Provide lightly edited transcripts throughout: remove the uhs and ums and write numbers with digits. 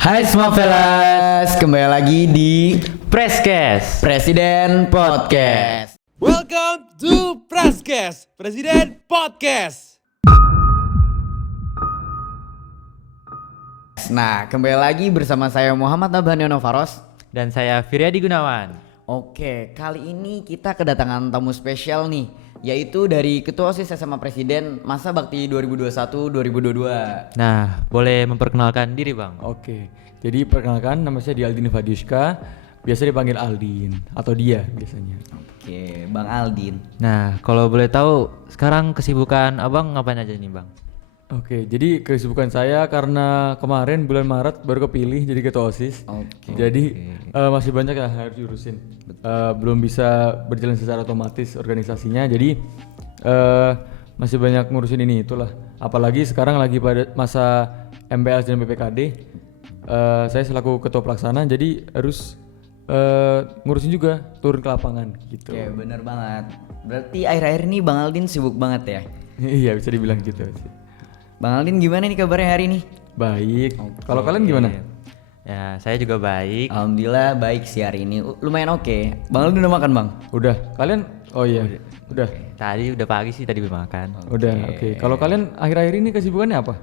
Hai semua fellas, kembali lagi di Preskes. Presiden Podcast. Welcome to Preskes, Presiden Podcast. Nah, kembali lagi bersama saya Muhammad Nabhanyono Faros. Dan saya Firyadi Gunawan. Oke, kali ini kita kedatangan tamu spesial nih, yaitu dari Ketua OSIS SMA Presiden Masa Bakti 2021-2022. Nah, boleh memperkenalkan diri Bang? Oke, jadi perkenalkan nama saya Aldin Fadiuska, biasa dipanggil Aldin atau dia biasanya. Oke, Bang Aldin. Nah, kalau boleh tahu sekarang kesibukan Abang ngapain aja nih Bang? Oke, jadi kesibukan saya karena kemarin bulan Maret baru kepilih jadi ketua OSIS. Oke. Jadi masih banyak yang harus diurusin. Belum bisa berjalan secara otomatis organisasinya. Jadi masih banyak ngurusin ini itulah. Apalagi sekarang lagi pada masa MPLS dan PPKD. Saya selaku ketua pelaksana jadi harus ngurusin juga turun ke lapangan gitu. Oke, bener banget. Berarti akhir-akhir ini Bang Aldin sibuk banget ya? Iya, bisa dibilang gitu sih. Bang Aldin gimana nih kabarnya hari ini? Baik. Kalau kalian gimana? Ya, saya juga baik. Alhamdulillah baik sih hari ini. Lumayan oke. Bang Aldin udah makan, Bang? Udah. Kalian? Oh iya. Udah. Tadi udah pagi sih, tadi belum makan. Udah. Oke. Kalau kalian akhir-akhir ini kesibukannya apa?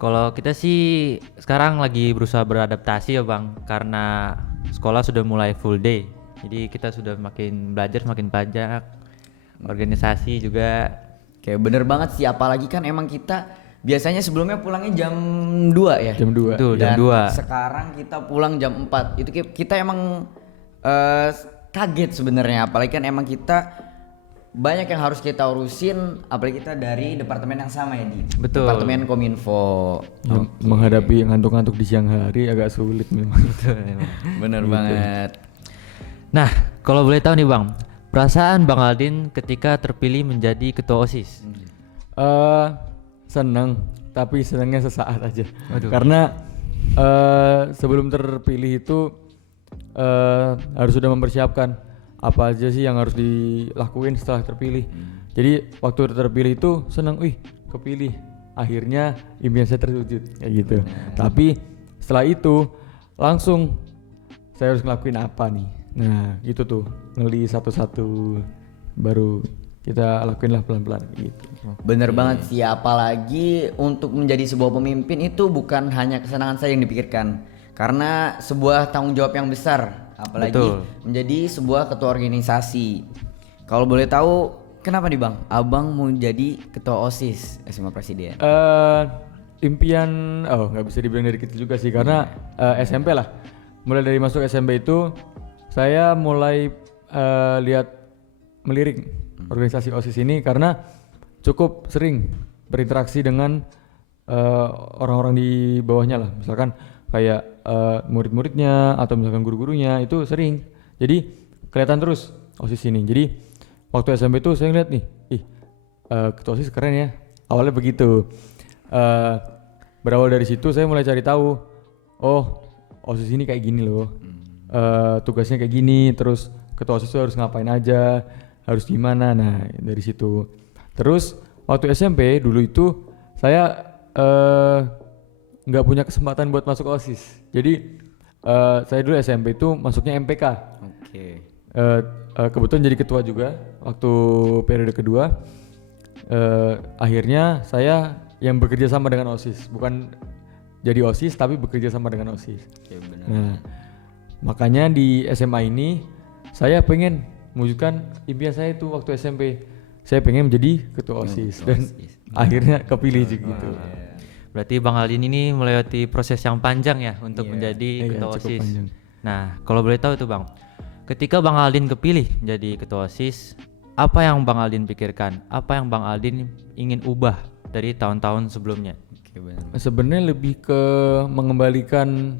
Kalau kita sih sekarang lagi berusaha beradaptasi ya Bang, karena sekolah sudah mulai full day. Jadi kita sudah makin belajar, makin banyak. Organisasi juga. Kayak bener banget sih, apalagi kan emang kita biasanya sebelumnya pulangnya jam 2 ya? Jam 2. Betul, jam Dan 2. sekarang kita pulang jam 4. Itu kita emang kaget sebenarnya, apalagi kan emang kita banyak yang harus kita urusin, apalagi kita dari departemen yang sama ya di Betul. Departemen Kominfo. Menghadapi ngantuk-ngantuk di siang hari agak sulit memang. Betul memang. Bener banget. Nah, kalau boleh tahu nih Bang, perasaan Bang Aldin ketika terpilih menjadi ketua OSIS? Seneng, tapi senengnya sesaat aja. Waduh. Karena sebelum terpilih itu harus sudah mempersiapkan apa aja sih yang harus dilakuin setelah terpilih. Jadi waktu terpilih itu seneng, wih kepilih, akhirnya impian saya terwujud kayak gitu. Tapi setelah itu langsung saya harus ngelakuin apa nih. Nah itu tuh ngeli satu-satu baru kita lakuin lah pelan-pelan gitu. Bener banget sih, apalagi untuk menjadi sebuah pemimpin itu bukan hanya kesenangan saya yang dipikirkan, karena sebuah tanggung jawab yang besar, apalagi Betul. menjadi sebuah ketua organisasi. Kalau boleh tahu kenapa nih Bang, Abang mau jadi ketua OSIS SMA Presiden? Impian, nggak bisa dibilang dari kecil juga sih karena SMP lah. Mulai dari masuk SMP itu saya mulai melirik organisasi OSIS ini karena cukup sering berinteraksi dengan orang-orang di bawahnya lah, misalkan kayak murid-muridnya atau misalkan guru-gurunya itu sering, jadi kelihatan terus OSIS ini. Jadi waktu SMP itu saya ngeliat nih, ketua OSIS keren ya, awalnya begitu. Berawal dari situ saya mulai cari tahu, oh OSIS ini kayak gini loh, tugasnya kayak gini, terus ketua OSIS itu harus ngapain aja, harus gimana. Nah dari situ terus waktu SMP dulu itu saya nggak punya kesempatan buat masuk OSIS, jadi saya dulu SMP itu masuknya MPK. Oke. Kebetulan jadi ketua juga waktu periode kedua. Akhirnya saya yang bekerja sama dengan OSIS, bukan jadi OSIS tapi bekerja sama dengan OSIS. Oke, bener. Nah makanya di SMA ini saya pengen mewujudkan impian saya itu waktu SMP. Saya pengen menjadi ketua OSIS dan akhirnya kepilih gitu. Berarti Bang Aldin ini melewati proses yang panjang ya untuk menjadi ketua cukup OSIS. panjang. Nah, kalau boleh tahu itu Bang, ketika Bang Aldin kepilih menjadi ketua OSIS, apa yang Bang Aldin pikirkan? Apa yang Bang Aldin ingin ubah dari tahun-tahun sebelumnya? Oke, bener. Sebenarnya lebih ke mengembalikan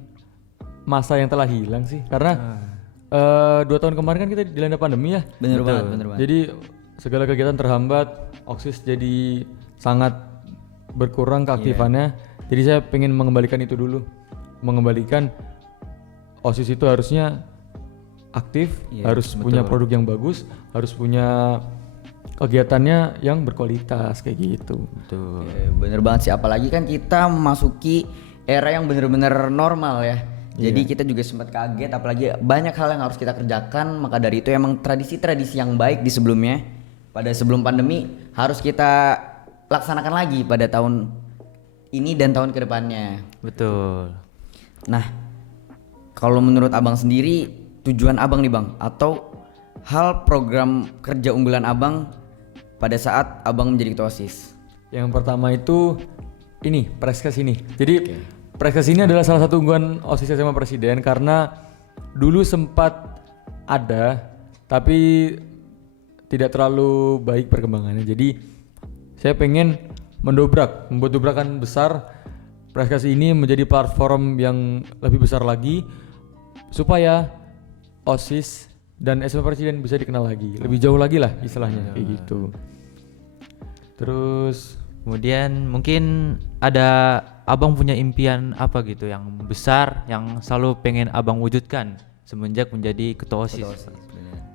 masa yang telah hilang sih, karena 2 tahun kemarin kan kita dilanda pandemi ya. Bener banget, bener banget. Jadi segala kegiatan terhambat, OSIS jadi sangat berkurang keaktifannya. Jadi saya pengen mengembalikan itu dulu, mengembalikan OSIS itu harusnya aktif, harus punya produk yang bagus, harus punya kegiatannya yang berkualitas kayak gitu. Betul. Bener banget sih, apalagi kan kita memasuki era yang benar-benar normal ya. Jadi kita juga sempat kaget, apalagi banyak hal yang harus kita kerjakan. Maka dari itu emang tradisi-tradisi yang baik di sebelumnya, pada sebelum pandemi harus kita laksanakan lagi pada tahun ini dan tahun kedepannya. Betul. Nah, kalau menurut abang sendiri, tujuan abang nih bang, atau hal program kerja unggulan abang pada saat abang menjadi ketua OSIS? Yang pertama itu ini Preskes ini. Jadi Preskes ini adalah salah satu unggulan OSIS SMA Presiden karena dulu sempat ada tapi tidak terlalu baik perkembangannya. Jadi saya pengen membuat dobrakan besar Preskes ini menjadi platform yang lebih besar lagi supaya OSIS dan SMA Presiden bisa dikenal lagi, lebih jauh lagi lah istilahnya kayak gitu. Terus Kemudian mungkin ada abang punya impian apa gitu yang besar yang selalu pengen abang wujudkan semenjak menjadi ketua OSIS.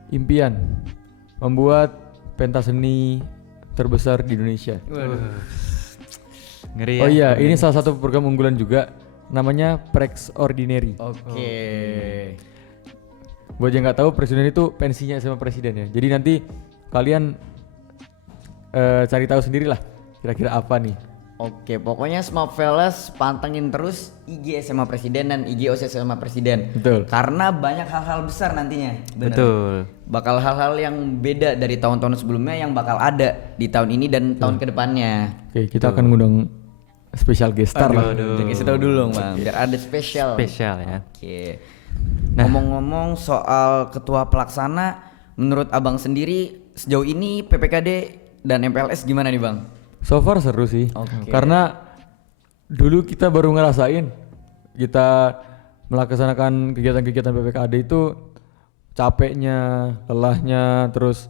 impian membuat pentas seni terbesar di Indonesia. Ngeri ya. Oh iya, ini salah satu program unggulan juga namanya Prex Ordinary. Oke. Buat yang nggak tahu, Presiden itu pensinya sama presiden ya. Jadi nanti kalian cari tahu sendiri lah kira-kira apa nih. Oke, pokoknya Smart Fellas pantengin terus IG SMA Presiden dan IG OSIS SMA Presiden. Betul. Karena banyak hal-hal besar nantinya. Bener. Betul. Bakal hal-hal yang beda dari tahun-tahun sebelumnya yang bakal ada di tahun ini dan tahun kedepannya. Oke, kita akan ngundang special guest star lah. Jadi kasih tahu dulu dong bang, biar ada spesial. Spesial ya. Oke. Ngomong-ngomong soal ketua pelaksana, menurut abang sendiri sejauh ini PPKD dan MPLS gimana nih bang? So far seru sih. Oke. Karena dulu kita baru ngerasain kita melaksanakan kegiatan-kegiatan PPKD itu capeknya, lelahnya, terus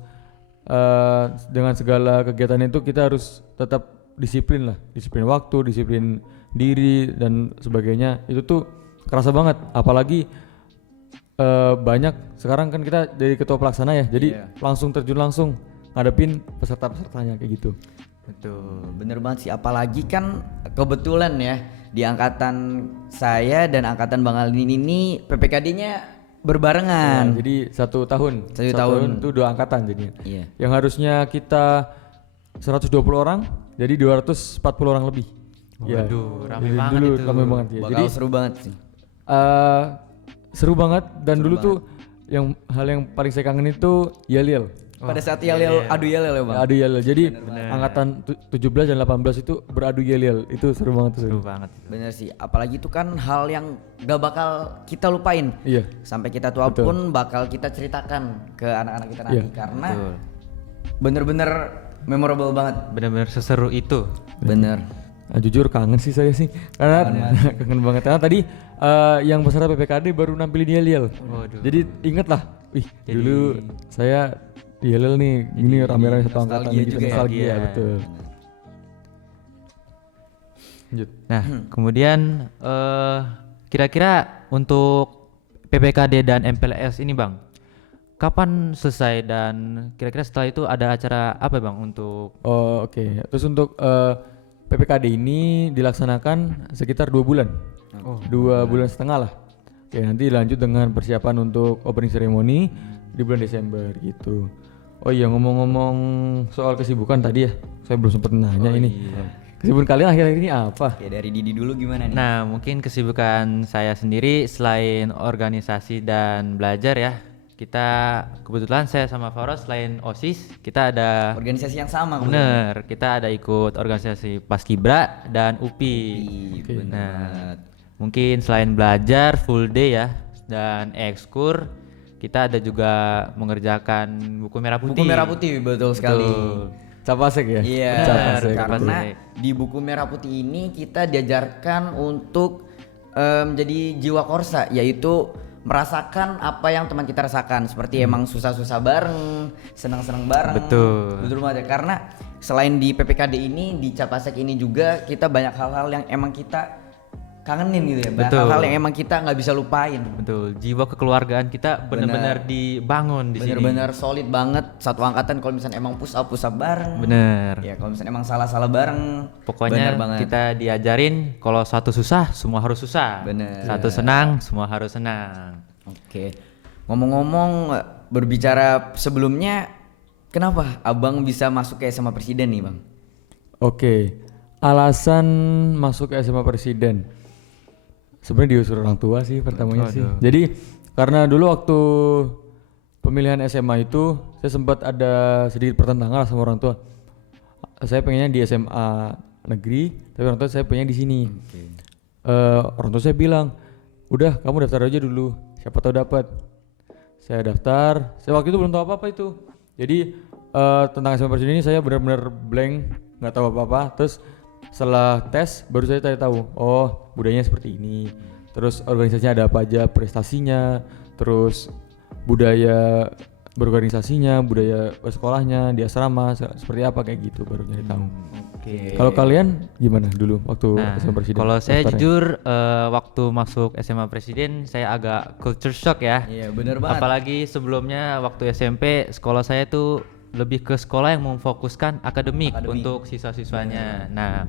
dengan segala kegiatan itu kita harus tetap disiplin lah, disiplin waktu, disiplin diri dan sebagainya. Itu tuh kerasa banget, apalagi banyak sekarang kan kita dari ketua pelaksana ya, jadi langsung terjun langsung ngadepin peserta-pesertanya kayak gitu. Betul, bener banget sih. Apalagi kan kebetulan ya di angkatan saya dan angkatan Bang Aldin ini PPKD-nya berbarengan. Ya, jadi satu tahun itu 2 angkatan jadinya. Iya. Yang harusnya kita 120 orang, jadi 240 orang lebih. Waduh, rame Jadi banget dulu itu. rame banget ya. Bakal Jadi seru banget sih. seru banget dan dulu tuh yang hal yang paling saya kangen itu yel-yel. Pada saat yel-yel, adu yel-yel ya bang. Adu yel-yel. Jadi angkatan 17 dan 18 itu beradu yel-yel. Itu seru banget tuh. Seru banget. Bener sih, apalagi itu kan hal yang gak bakal kita lupain. Iya. Sampai kita tua Betul. pun bakal kita ceritakan ke anak-anak kita nanti. Iya. Karena bener-bener memorable banget. Benar-benar seseru itu. Bener. Jujur kangen sih saya sih. Karena kangen banget. Karena tadi yang peserta PPKD baru nampilin yel-yel. Waduh. Jadi inget lah. Wih, dulu saya yel-yel nih, ini rame-rame satu angkatan nostalgia gitu, juga ya. nostalgia, Iya. betul. Lanjut. Nah, kemudian kira-kira untuk PPKD dan MPLS ini Bang, kapan selesai dan kira-kira setelah itu ada acara apa Bang untuk Oh, oke. Terus untuk PPKD ini dilaksanakan sekitar 2 bulan. 2 bulan setengah lah. Oke, nanti lanjut dengan persiapan untuk opening ceremony di bulan Desember gitu. Oh iya, ngomong-ngomong soal kesibukan tadi ya, saya belum sempat nanya ini. Kesibukan kalian akhir-akhir ini apa? Ya dari Didi dulu gimana nih? Nah, mungkin kesibukan saya sendiri selain organisasi dan belajar ya. Kita kebetulan saya sama Faros selain OSIS, kita ada Organisasi yang sama. bener, kita ada ikut organisasi Paskibra dan UPI. Oke. Bener. Nah, mungkin selain belajar full day ya dan ekskur, kita ada juga mengerjakan buku merah putih. Buku merah putih betul sekali. Capasek ya? Iya, Capasek. karena betul. di buku merah putih ini kita diajarkan untuk menjadi jiwa korsa, yaitu merasakan apa yang teman kita rasakan, seperti emang susah-susah bareng, senang-senang bareng. Betul. Banget ya, karena selain di PPKD ini, di Capasek ini juga kita banyak hal-hal yang emang kita kangenin gitu ya. Banyak Betul. hal yang emang kita nggak bisa lupain. Betul, jiwa kekeluargaan kita benar-benar dibangun di sini. Bener-bener solid banget satu angkatan. Kalau misalnya emang push up bareng. Bener. Ya kalau misalnya emang salah bareng. Pokoknya bener banget. kita diajarin kalau satu susah semua harus susah. Bener. Satu senang semua harus senang. Oke. Ngomong-ngomong berbicara sebelumnya, kenapa abang bisa masuk ke SMA Presiden nih bang? Oke, alasan masuk ke SMA Presiden sebenarnya diusul orang tua sih pertamanya sih. Jadi karena dulu waktu pemilihan SMA itu saya sempat ada sedikit pertentangan sama orang tua. Saya pengennya di SMA negeri, tapi orang tua saya pengennya di sini. Orang tua saya bilang, udah kamu daftar aja dulu, siapa tahu dapat. Saya daftar, saya waktu itu belum tahu apa-apa itu. Jadi tentang SMA Presiden ini saya benar-benar blank, nggak tahu apa-apa. Terus setelah tes baru saya tahu, oh budayanya seperti ini. Terus organisasinya ada apa aja, prestasinya, terus budaya berorganisasinya, budaya sekolahnya di asrama seperti apa kayak gitu baru nyari tahu. Oke. Kalau kalian gimana dulu waktu Nah, SMA Presiden? kalau saya daftarnya? jujur waktu masuk SMA Presiden saya agak culture shock ya. Iya bener banget. Apalagi sebelumnya waktu SMP sekolah saya tuh lebih ke sekolah yang memfokuskan akademik untuk siswa-siswanya. Nah,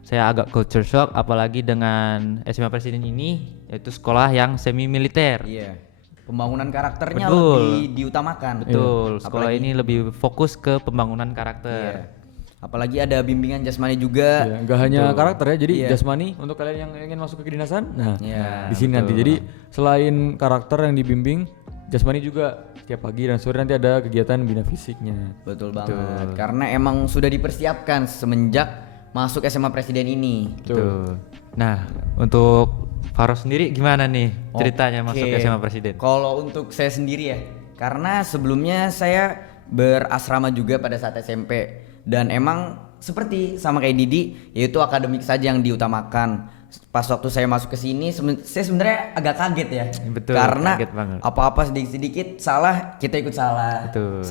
saya agak culture shock apalagi dengan SMA Presiden ini yaitu sekolah yang semi militer. Iya. Pembangunan karakternya Betul. lebih diutamakan. Betul, sekolah Apalagi- ini lebih fokus ke pembangunan karakter. Iya. Apalagi ada bimbingan jasmani juga. Ya, nggak hanya karakter ya, jadi Iya. jasmani untuk kalian yang ingin masuk ke kedinasan. Nah, Iya, di sini nanti. Jadi selain karakter yang dibimbing, jasmani juga tiap pagi dan sore nanti ada kegiatan bina fisiknya. Betul banget. Karena emang sudah dipersiapkan semenjak masuk SMA Presiden ini. Betul. Nah, untuk Faros sendiri gimana nih ceritanya masuk Oke. SMA Presiden? Kalau untuk saya sendiri ya, karena sebelumnya saya berasrama juga pada saat SMP dan emang seperti sama kayak Didi, yaitu akademik saja yang diutamakan. Pas waktu saya masuk ke sini, saya sebenarnya agak kaget ya, Betul, karena kaget banget. apa-apa sedikit-sedikit salah kita ikut salah, Betul.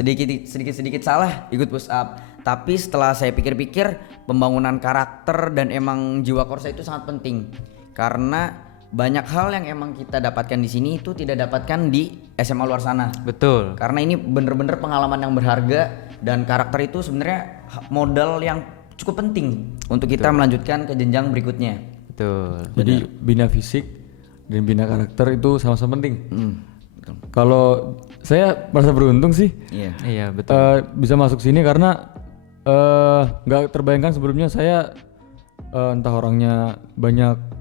sedikit-sedikit salah ikut push up. Tapi setelah saya pikir-pikir, pembangunan karakter dan emang jiwa korsa itu sangat penting karena banyak hal yang emang kita dapatkan di sini itu tidak dapatkan di SMA luar sana. Betul. Karena ini bener-bener pengalaman yang berharga dan karakter itu sebenarnya modal yang cukup penting untuk kita melanjutkan ke jenjang berikutnya. Betul. Jadi bina fisik dan bina karakter itu sama-sama penting. Kalau saya merasa beruntung sih Iya. Iya, betul. bisa masuk sini karena nggak terbayangkan sebelumnya saya entah orangnya banyak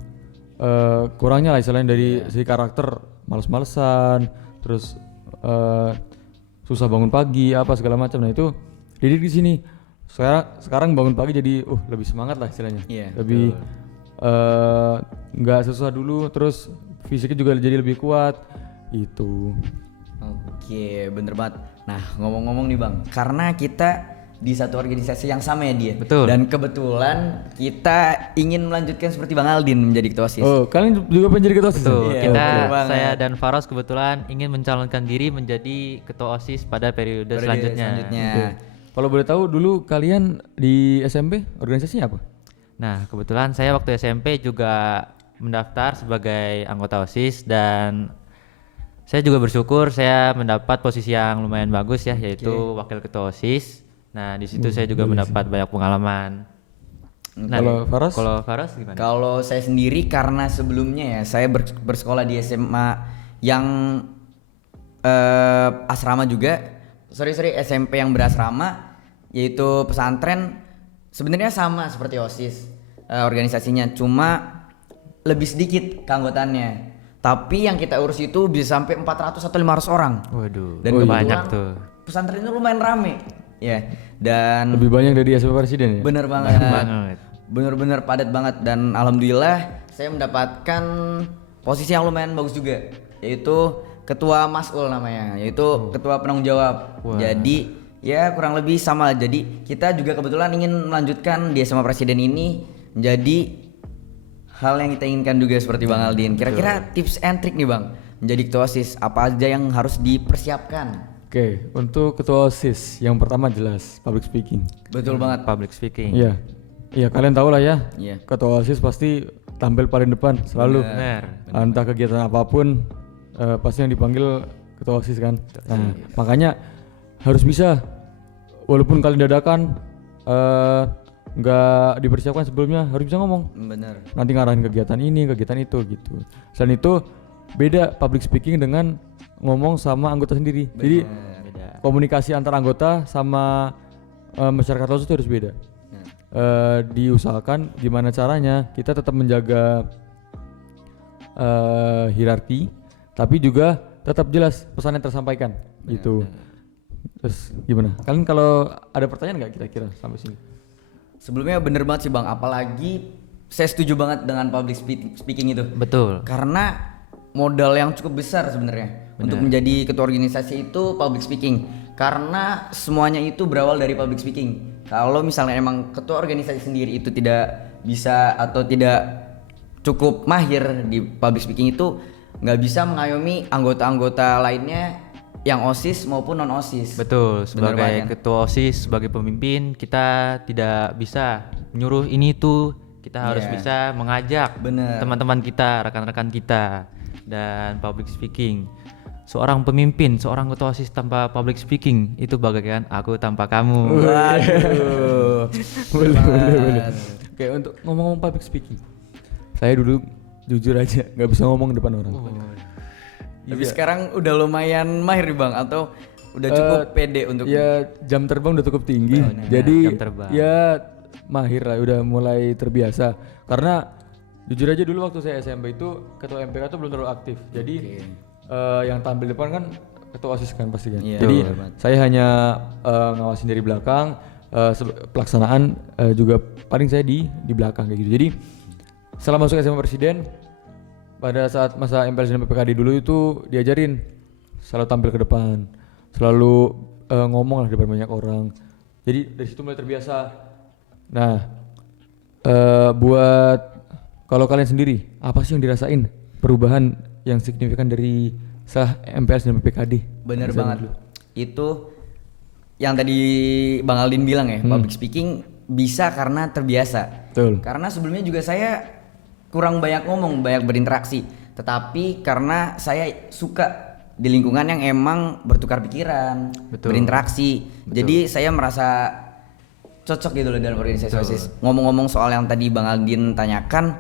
kurangnya lah istilahnya dari segi karakter, males-malesan, terus susah bangun pagi apa segala macam. Nah itu didik di sini. Sekarang bangun pagi jadi lebih semangat lah istilahnya. Iya, Lebih nggak susah dulu, terus fisiknya juga jadi lebih kuat itu. Oke, bener banget. Nah, ngomong-ngomong nih Bang, karena kita di satu organisasi yang sama ya dia. Betul. Dan kebetulan kita ingin melanjutkan seperti Bang Aldin menjadi ketua OSIS. Oh, kalian juga pengen jadi ketua OSIS? Betul. Iya, Kita betul banget. saya dan Faros kebetulan ingin mencalonkan diri menjadi ketua OSIS pada periode selanjutnya. Oke. Kalau boleh tahu dulu kalian di SMP organisasinya apa? Nah, kebetulan saya waktu SMP juga mendaftar sebagai anggota OSIS dan saya juga bersyukur saya mendapat posisi yang lumayan bagus ya, yaitu wakil ketua OSIS. Nah, di situ saya juga mendapat banyak pengalaman. Nah, Kalau Faros? Kalau Faros gimana? Kalau saya sendiri karena sebelumnya ya saya bersekolah di SMA yang asrama juga. Sorry SMP yang berasrama yaitu pesantren. Sebenarnya sama seperti OSIS organisasinya, cuma lebih sedikit keanggotaannya. Tapi yang kita urus itu bisa sampai 400 atau 500 orang. Waduh, Dan banyak kebetulan tuh. Pesantren itu lumayan rame. Ya, dan Lebih banyak dari SMA Presiden ya? bener banget. banget. Bener-bener padat banget dan alhamdulillah saya mendapatkan posisi yang lumayan bagus juga, yaitu ketua Mas'ul namanya, yaitu ketua penanggung jawab. Jadi ya kurang lebih sama. Jadi kita juga kebetulan ingin melanjutkan di SMA Presiden ini menjadi hal yang kita inginkan juga seperti Bang Aldin. Kira-kira tips and trick nih Bang menjadi ketua OSIS apa aja yang harus dipersiapkan? Oke, untuk ketua OSIS yang pertama jelas public speaking. Betul banget. Public speaking. Iya. Iya, kalian tahu lah ya. Iya. Ketua OSIS pasti tampil paling depan selalu. Benar. Entah kegiatan apapun pasti yang dipanggil ketua OSIS kan. Nah, makanya harus bisa walaupun kalian dadakan nggak dipersiapkan sebelumnya harus bisa ngomong. Bener. Nanti ngarahin kegiatan ini, kegiatan itu gitu. Selain itu beda public speaking dengan ngomong sama anggota sendiri. Jadi Beda. komunikasi antar anggota sama masyarakat luas itu harus beda. Diusahakan gimana caranya kita tetap menjaga hierarki, tapi juga tetap jelas pesan yang tersampaikan gitu. Terus gimana? Kalian kalau ada pertanyaan nggak kira-kira sampai sini? Sebelumnya bener banget sih Bang, apalagi saya setuju banget dengan public speaking itu. Betul. Karena modal yang cukup besar sebenarnya untuk menjadi ketua organisasi itu public speaking. Karena semuanya itu berawal dari public speaking. Kalau misalnya emang ketua organisasi sendiri itu tidak bisa atau tidak cukup mahir di public speaking itu nggak bisa mengayomi anggota-anggota lainnya yang OSIS maupun non OSIS. Betul, Bener banget sebagai kan? ketua OSIS, sebagai pemimpin kita tidak bisa nyuruh ini itu, kita harus Iya. bisa mengajak Bener. teman-teman kita, rekan-rekan kita. Dan public speaking, seorang pemimpin, seorang ketua OSIS tanpa public speaking itu bagaikan aku tanpa kamu. Waduh. Boleh. Oke, untuk ngomong public speaking, saya dulu jujur aja nggak bisa ngomong depan orang. Tapi sekarang udah lumayan mahir nih Bang, atau udah cukup pede untuk Ya jam terbang udah cukup tinggi, Benar, jadi jam terbang. ya mahir lah, udah mulai terbiasa. Karena jujur aja dulu waktu saya SMP itu ketua MPK tuh belum terlalu aktif, jadi yang tampil depan kan ketua OSIS kan pasti kan. Iya, Jadi betul banget. saya hanya ngawasin dari belakang, pelaksanaan juga paling saya di belakang kayak gitu. Jadi setelah masuk SMA Presiden, pada saat masa MPLS dan PPKD dulu itu diajarin selalu tampil ke depan, selalu ngomong lah di depan banyak orang. Jadi dari situ mulai terbiasa. Nah, buat kalau kalian sendiri, apa sih yang dirasain perubahan yang signifikan dari setelah MPLS dan PPKD? bener Bisa banget. dulu. Itu yang tadi Bang Aldin bilang ya, public speaking bisa karena terbiasa. Betul. Karena sebelumnya juga saya kurang banyak ngomong, banyak berinteraksi. Tetapi karena saya suka di lingkungan yang emang bertukar pikiran, Betul. berinteraksi. Jadi saya merasa cocok gitu loh dalam organisasi OSIS. Ngomong-ngomong soal yang tadi Bang Aldin tanyakan,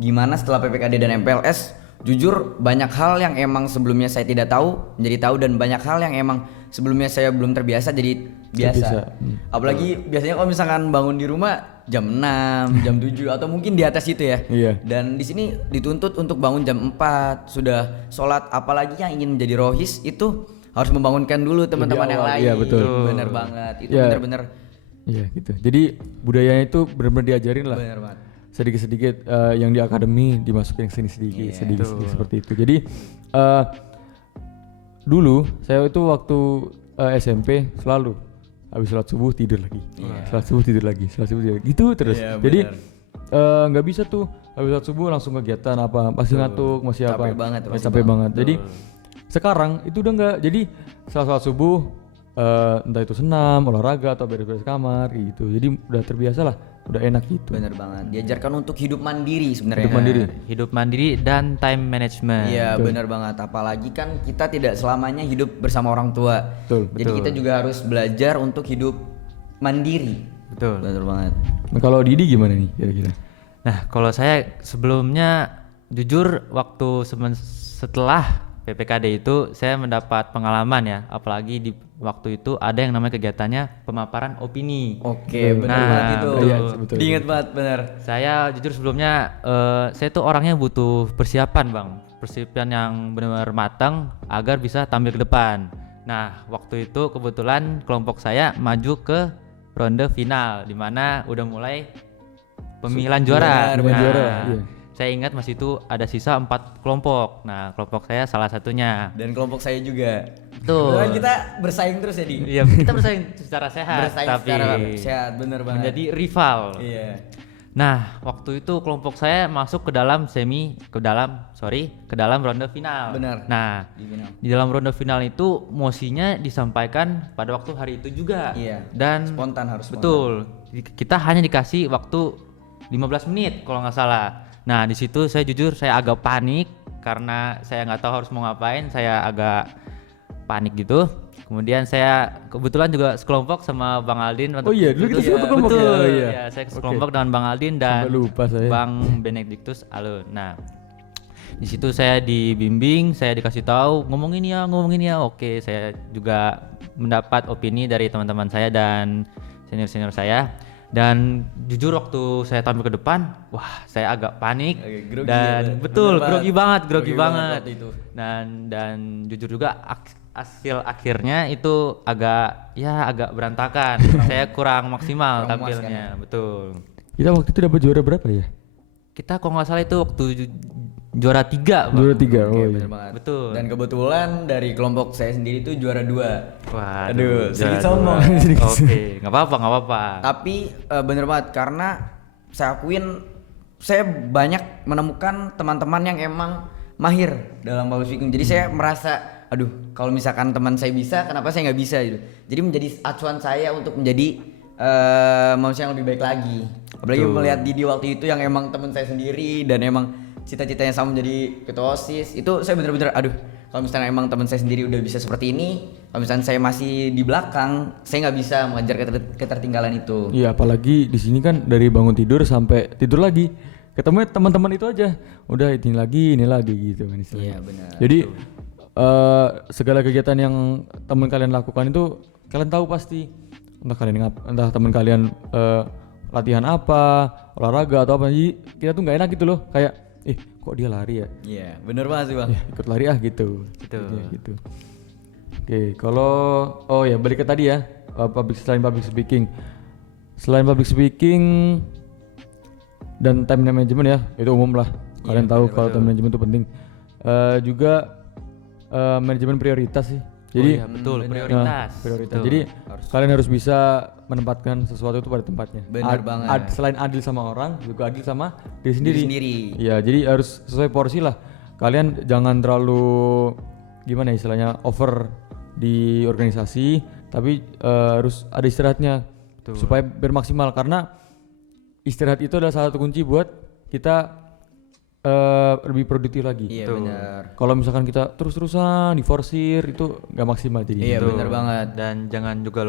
gimana setelah PPKD dan MPLS? Jujur banyak hal yang emang sebelumnya saya tidak tahu menjadi tahu, dan banyak hal yang emang sebelumnya saya belum terbiasa jadi biasa. Apalagi biasanya kalau misalkan bangun di rumah jam 6, jam 7 atau mungkin di atas itu ya. Iya. Dan di sini dituntut untuk bangun jam 4, sudah sholat, apalagi yang ingin menjadi rohis itu harus membangunkan dulu teman-teman yang awal, lain. iya, betul. Bener banget. Itu Ya. bener-bener Iya gitu. Jadi budayanya itu benar-benar diajarin lah. bener banget. Sedikit-sedikit yang di akademi dimasukin sini sedikit, Iya, sedikit seperti itu. Jadi dulu saya itu waktu SMP selalu habis sholat subuh tidur lagi, sholat subuh tidur lagi, sholat subuh tidur lagi. Gitu terus. Iya, Jadi benar. nggak bisa tuh habis sholat subuh langsung kegiatan apa, masih ngantuk, masih Capek apa, banget, Ya, pasti capek banget. Jadi sekarang itu udah nggak. Jadi setelah sholat subuh entah itu senam, olahraga atau beres-beres kamar gitu. Jadi udah terbiasa lah, udah enak gitu. Bener banget. Diajarkan untuk hidup mandiri sebenarnya. Hidup mandiri. Hidup mandiri dan time management. Iya benar banget. Apalagi kan kita tidak selamanya hidup bersama orang tua. Betul. Jadi kita juga harus belajar untuk hidup mandiri. Betul. Betul banget. Nah, kalau Didi gimana nih kira-kira? Nah, kalau saya sebelumnya jujur waktu setelah PPKD itu saya mendapat pengalaman ya, apalagi di waktu itu ada yang namanya kegiatannya pemaparan opini. Oke, benar Nah, banget itu. betul. Iya, betul. Diingat banget benar. Saya jujur sebelumnya saya tuh orangnya butuh persiapan bang, persiapan yang benar-benar matang agar bisa tampil ke depan. Nah waktu itu kebetulan kelompok saya maju ke ronde final, di mana udah mulai pemilihan juara. benar, benar. Nah, Juara, iya. saya ingat masih itu ada sisa 4 kelompok. Nah kelompok saya salah satunya. Dan kelompok saya juga. Betul. Kebetulan kita bersaing terus ya di. Iya kita bersaing secara sehat, Bersaing tapi secara sehat, bener banget. menjadi rival. Iya. Nah, waktu itu kelompok saya masuk ke dalam ronde final. Benar. Nah, Di final. di dalam ronde final itu mosinya disampaikan pada waktu hari itu juga. Iya. Dan Spontan harus spontan. betul. Kita hanya dikasih waktu 15 menit kalau nggak salah. Nah di situ saya jujur saya agak panik karena saya nggak tahu harus mau ngapain, saya agak panik gitu. Kemudian saya kebetulan juga sekelompok sama Bang Aldin. Oh iya, dulu kita satu kelompok ya? betul, Oh iya. ya, saya Oke. sekelompok dengan Bang Aldin dan Sampai lupa saya. Bang Benedictus Alun. Nah di situ saya dibimbing, saya dikasih tahu ngomongin ya. Oke, saya juga mendapat opini dari teman-teman saya dan senior saya. Dan jujur waktu saya tampil ke depan, wah saya agak panik Oke, grogi dan ya, betul bener grogi banget. banget, grogi Grogi banget banget. waktu itu. Dan jujur juga hasil akhirnya itu agak berantakan. Saya kurang maksimal Kurang memuaskan tampilnya, betul. Kita waktu itu dapat juara berapa ya? Kita kalau nggak salah itu waktu juara 3, Bang. Juara 3. Oke, Oh iya. bener banget. Betul. Dan kebetulan dari kelompok saya sendiri itu juara 2. Wah, Aduh, sedikit juara sombong. dua. Oke, nggak apa-apa. Tapi bener banget karena saya akuin saya banyak menemukan teman-teman yang emang mahir dalam public speaking. Jadi saya merasa, aduh kalau misalkan teman saya bisa, kenapa saya nggak bisa gitu. Jadi menjadi acuan saya untuk menjadi manusia yang lebih baik lagi. Apalagi melihat Didi waktu itu yang emang teman saya sendiri dan emang cita-citanya sama menjadi ketua OSIS. Itu saya bener-bener, aduh kalau misalnya emang teman saya sendiri udah bisa seperti ini, kalau misalnya saya masih di belakang, saya nggak bisa mengejar ketertinggalan itu. Iya, apalagi di sini kan dari bangun tidur sampai tidur lagi. Ketemu teman-teman itu aja. Udah ini lagi gitu kan istilahnya. Iya, benar. Jadi segala kegiatan yang teman kalian lakukan itu kalian tahu pasti. Entah teman kalian latihan apa, olahraga atau apa. Jadi kita tuh nggak enak gitu loh. Kayak kok dia lari ya? Iya, bener banget sih bang. Ya, ikut lari gitu. Betul. Jadinya gitu. Oke, kalau balik ke tadi ya, selain public speaking. Selain public speaking dan time management ya, itu umum lah. Kalian tahu kalau time management itu penting. Juga manajemen prioritas sih. Jadi betul, bener. prioritas. prioritas. Betul. Jadi kalian harus bisa menempatkan sesuatu itu pada tempatnya. Benar banget. Selain adil sama orang, juga adil sama diri sendiri. Diri sendiri. Iya, jadi harus sesuai porsi lah. Kalian jangan terlalu gimana ya istilahnya over di organisasi, tapi harus ada istirahatnya supaya bermaksimal karena istirahat itu adalah salah satu kunci buat kita lebih produktif lagi. Iya benar. Kalau misalkan kita terus-terusan diforsir itu nggak maksimal jadi. Iya Betul. benar banget. Dan jangan juga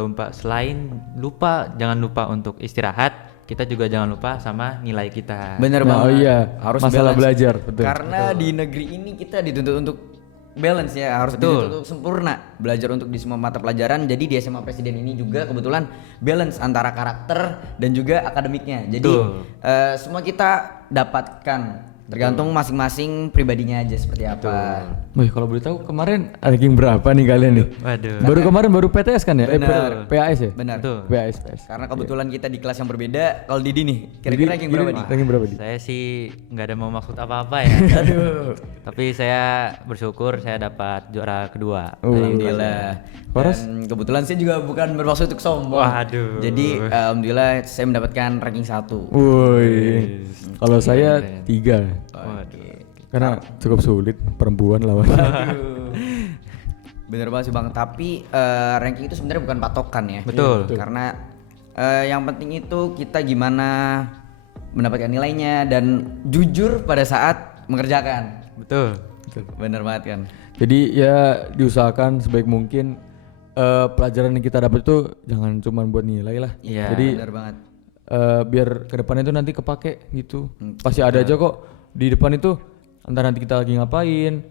jangan lupa untuk istirahat. Kita juga jangan lupa sama nilai kita. Benar Nah, banget. oh iya, Harus masalah balance. belajar, betul. Karena di negeri ini kita dituntut untuk balance ya, harus dituntut untuk sempurna. Belajar untuk di semua mata pelajaran. Jadi di SMA Presiden ini juga kebetulan balance antara karakter dan juga akademiknya. Jadi semua kita dapatkan. Tergantung masing-masing pribadinya aja seperti apa. Wih, kalau boleh tahu kemarin ranking berapa nih kalian nih? Waduh. Baru PTS kan ya? Benar. PAS ya? Benar. Betul. PAS. Karena kebetulan kita di kelas yang berbeda. Kalau Didi nih, kira-kira ranking berapa nih? Ranking berapa nih? Saya sih nggak ada mau maksud apa-apa ya. Aduh. Tapi saya bersyukur saya dapat juara kedua. Alhamdulillah. Dan kebetulan saya juga bukan bermaksud untuk sombong. Waduh. Jadi alhamdulillah saya mendapatkan ranking 1. Woi, kalau saya 3. Waduh. Karena cukup sulit perempuan lawan. Bener banget sih bang. Tapi ranking itu sebenarnya bukan patokan ya. Betul. Karena yang penting itu kita gimana mendapatkan nilainya dan jujur pada saat mengerjakan. Betul. Bener banget kan. Jadi ya diusahakan sebaik mungkin pelajaran yang kita dapat itu jangan cuma buat nilai lah. Iya. Jadi Bener banget. biar kedepannya itu nanti kepake gitu. Pasti ada aja kok di depan itu entar nanti kita lagi ngapain.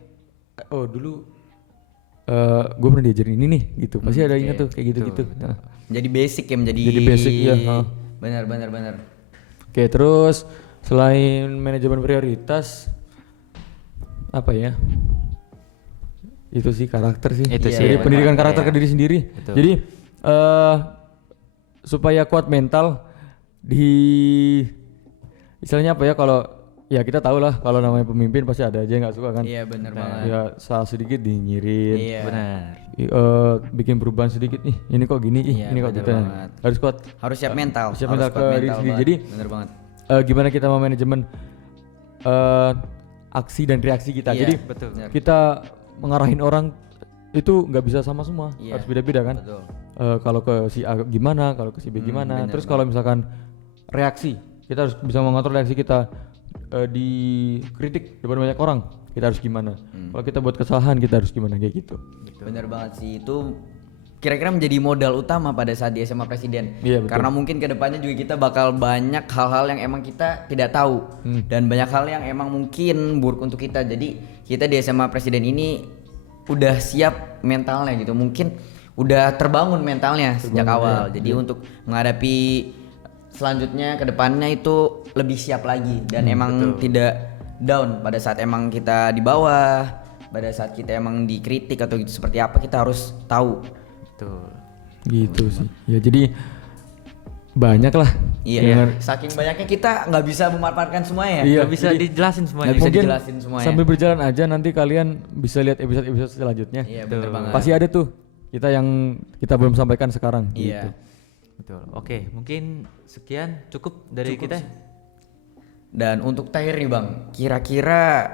Oh dulu gue pernah diajarin ini nih gitu. Pasti ada ingat tuh kayak gitu-gitu. Nah. Jadi basic ya menjadi. Jadi basic ya. Bener. Oke, terus selain manajemen prioritas apa ya? Itu sih karakter sih. Itu Iya, sih. Jadi benar. pendidikan karakter Iya. ke diri sendiri. Betul. Jadi supaya kuat mental di istilahnya apa ya kalau ya kita tahu lah kalau namanya pemimpin pasti ada aja yang nggak suka kan. Iya bener banget. Ya salah sedikit dinyirin. Iya. Benar. Bikin perubahan sedikit nih ini kok gini Iya, ini kok bener gitu. banget. Harus kuat. Harus siap mental. Siap Harus mental kuat ke diri mental sendiri. banget. Jadi bener banget. Gimana kita memanajemen aksi dan reaksi kita. Iya, Jadi betul. Bener. kita mengarahin orang itu nggak bisa sama semua, Iya, harus beda-beda kan. Betul. Kalau ke si A gimana, kalau ke si B gimana. bener Terus kalau misalkan reaksi, kita harus bisa mengatur reaksi kita. dikritik depan banyak orang, kita harus gimana? Kalau kita buat kesalahan kita harus gimana kayak gitu. Bener banget sih, itu kira-kira menjadi modal utama pada saat di SMA Presiden. Iya, betul. Karena mungkin kedepannya juga kita bakal banyak hal-hal yang emang kita tidak tahu dan banyak hal yang emang mungkin buruk untuk kita. Jadi kita di SMA Presiden ini udah siap mentalnya gitu, mungkin udah terbangun mentalnya sejak awal. Jadi untuk menghadapi selanjutnya kedepannya itu lebih siap lagi dan emang tidak down pada saat emang kita di bawah, pada saat kita emang dikritik atau gitu seperti apa, kita harus tahu. Betul. Gitu sih. Ya jadi banyak lah. Iya. Saking banyaknya kita nggak bisa memaparkan semuanya. Iya. Nggak bisa dijelasin semuanya. Nggak bisa Mungkin dijelasin semuanya. sambil berjalan aja nanti kalian bisa lihat episode-episode selanjutnya. Iya bener banget. Pasti ada tuh kita yang kita belum sampaikan sekarang. Iya. Gitu. Betul. Oke, mungkin sekian cukup dari kita. Dan untuk terakhir nih Bang, kira-kira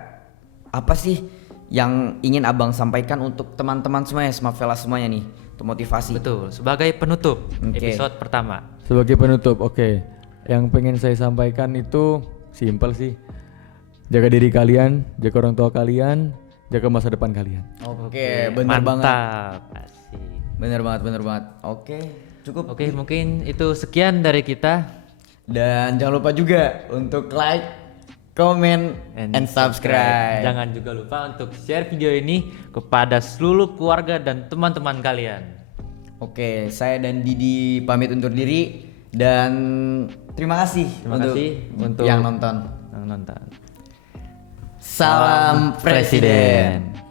apa sih yang ingin Abang sampaikan untuk teman-teman semuanya, Smart Vela semuanya nih, untuk motivasi? Betul. Sebagai penutup Oke. episode pertama. Sebagai penutup, oke. Yang pengen saya sampaikan itu simpel sih. Jaga diri kalian, jaga orang tua kalian, jaga masa depan kalian. Oke, bener banget. Mantap. Asik. Bener banget. Oke, cukup. Oke, mungkin itu sekian dari kita. Dan jangan lupa juga untuk like, comment, and subscribe. Jangan juga lupa untuk share video ini kepada seluruh keluarga dan teman-teman kalian. Oke, saya dan Didi pamit undur diri dan terima kasih untuk yang nonton. yang nonton. Salam Presiden.